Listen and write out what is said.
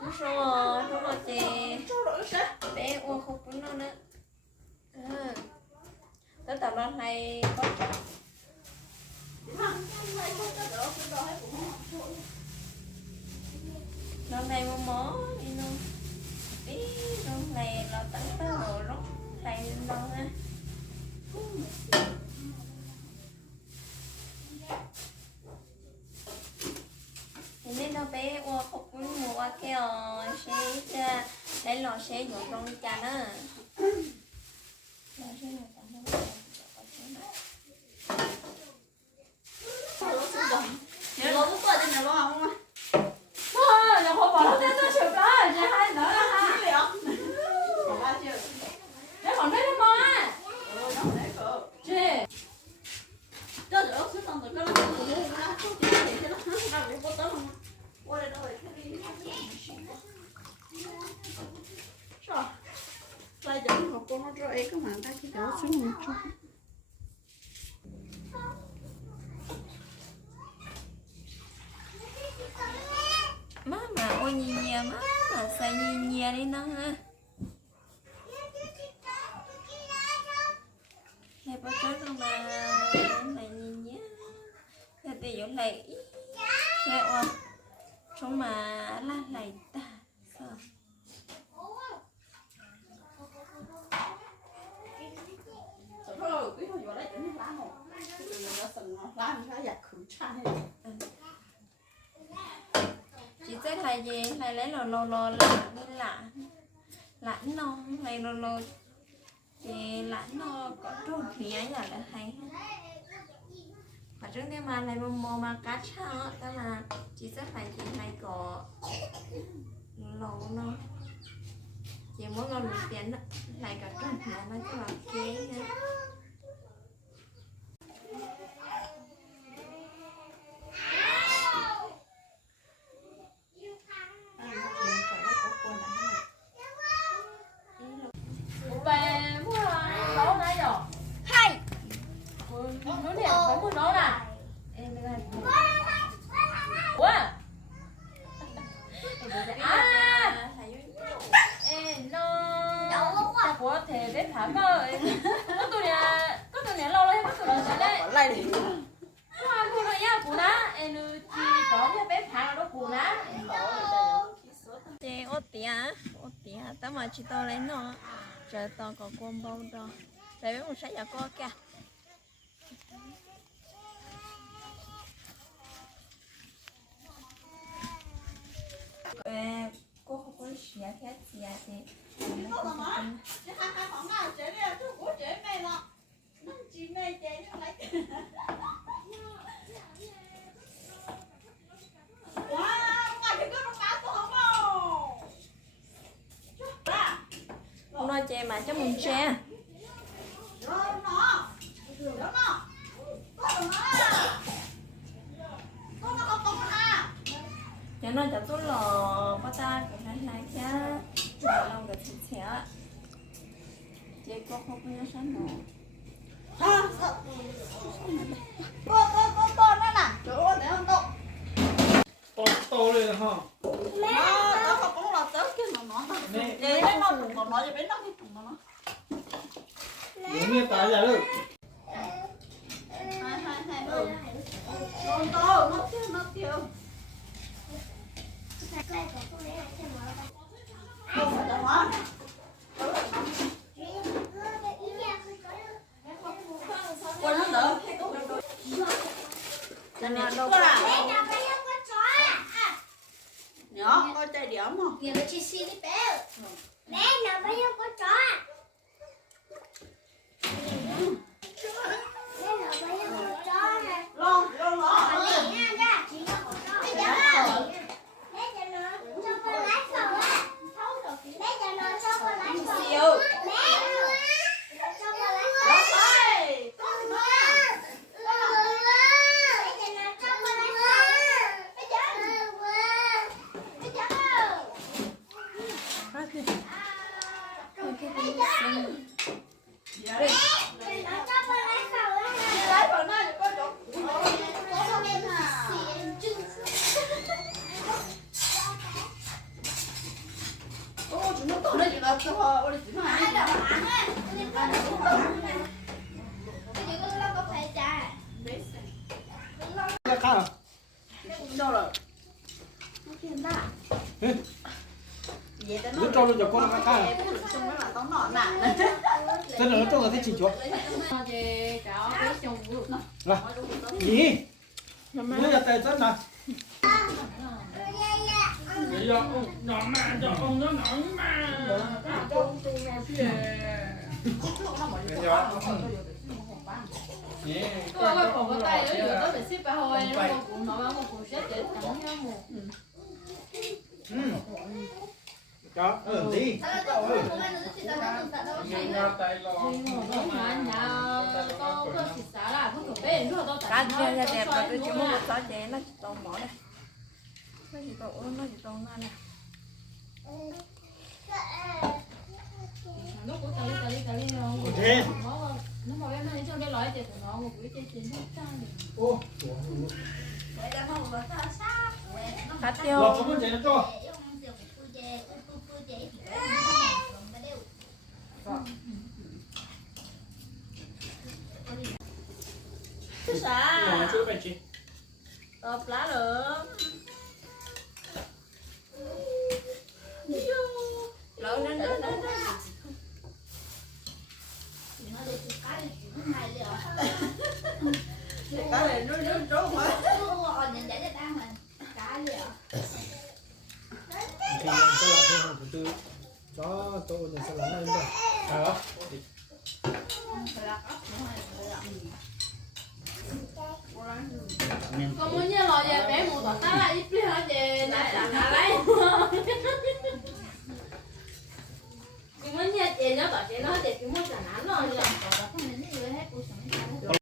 Đúng rồi chị. Bé uống không cũng nó nữa. Tất cả lần này có chắc. Lần này mó đi nó. Tí lần này là tặng tới rồi đó. Thầy lên đâu ha. Thì nên nó bé uống không cũng mua kêu sẽ ra. Lấy lò sẽ dùng trong chả nữa. Lò sẽ dùng trong đó. Nhớ lố cũng có trên nào không ạ? Thôi, là không bỏ nó tên tôi chịu đó, chị hai nữa là ha. Bỏ ba chưa? Để còn đấy đi mà. Nó để cơ. Chị. Cho được sức xong rồi cái nó cũng mua ra, không chỉ là thế nó ra cũng có tới không? Qua đây rồi cái đi. Rồi. Lại giờ học con nó rồi cái mà ta chỉ đỡ xuống một chút. Má mà ôi nhìa má mà xài nhìa đi nó ha. Này bao cháu đâu mà này nhìa. Thế thì giống này xe ôm. Chúng mà là này ta. Sao? Thôi, cái hồi đấy nó lá một. Nó sần nó lá nó giặt khử trai. Chị sẽ thầy gì thầy lấy lò lạ non này lò thì lạ nó có trộn khía là thầy mà trước tiên mà này mà cá chao đó là chị sẽ thầy chị này có lò nó chị muốn ngon một tiền này có trộn khía nó cứ làm kế nha. Lại đi. Chị ốt tía tao mà chị to lấy nó trời to có con bao đó để biết một sách nhà con kìa cô không có xía khác gì à chị nói chè mà cho mình chè cho nó chả tốt lò bắt ta của hai hai cha lòng được thịt xẻ chè có không có nhớ sáng nọ Con đó nè, trời ơi, để không tốt. To lên hả? Nó không có là tớ kia nó. Để nó cũng còn nói cho bé nó cái trùng nó. Giống như tái ra được. Hai. Con to, nó kêu. Không phải là hóa. Con nó đỡ. Cho nên đâu có nhỏ coi tay điểm không? Giờ chị xin đi bé. Bé nào bây giờ có chó. Bé nào bây giờ có chó nè. Lo. Nha ra, chị nó có chó. Bé cho nó cho con lái phở á. Bé cho nó cho con lái phở. Siêu. Bé cho con lái phở. Đó thôi. Bé cho nó cho con lái phở. nó to nó chỉ là cho ôi chỉ mà Ai đọc án á. Nhưng con nó cũng đọc án này. Cái gì có nó có phải trả. Ra cá à? đâu rồi Nó chuyển ra. vậy ta Nó cho nó cho con nó cá à? xong nó là tống nọ nặng Thế là nó cho người ta chỉ chúa. thì cháu cái chồng được nó Là gì? Nó là tay rất nè. Vậy giờ nhỏ mà cho ông nó nổi mà. tôi quay cổ cái tay nó vừa tới phải ship ba hồi nó cũng nó bán một củ xét để tặng nhau một Cho, tí. nhưng mà nhà có thịt xá là không có bể nữa đâu cá kia ra đẹp rồi tôi chỉ muốn một cá chén nó chỉ tông bỏ đây nó chỉ tông ra này nó cũng tali Thế. nó mà em nói cho cái loại thì nó một cái tiền hết trơn Ô, cá lọc tiêu không muốn chén nó cho. xả Chú phải chị. tập lá được lớn lên lên lên cái này nó trốn hả Thì mình sẽ làm thêm một từ cho tôi này sẽ làm lên đây. Đó. con muốn nhớ lo về bé một tọt tá lại ít biết hả về lại là lấy con muốn nhớ tiền nó tọt tiền nó để chúng mua trả nán rồi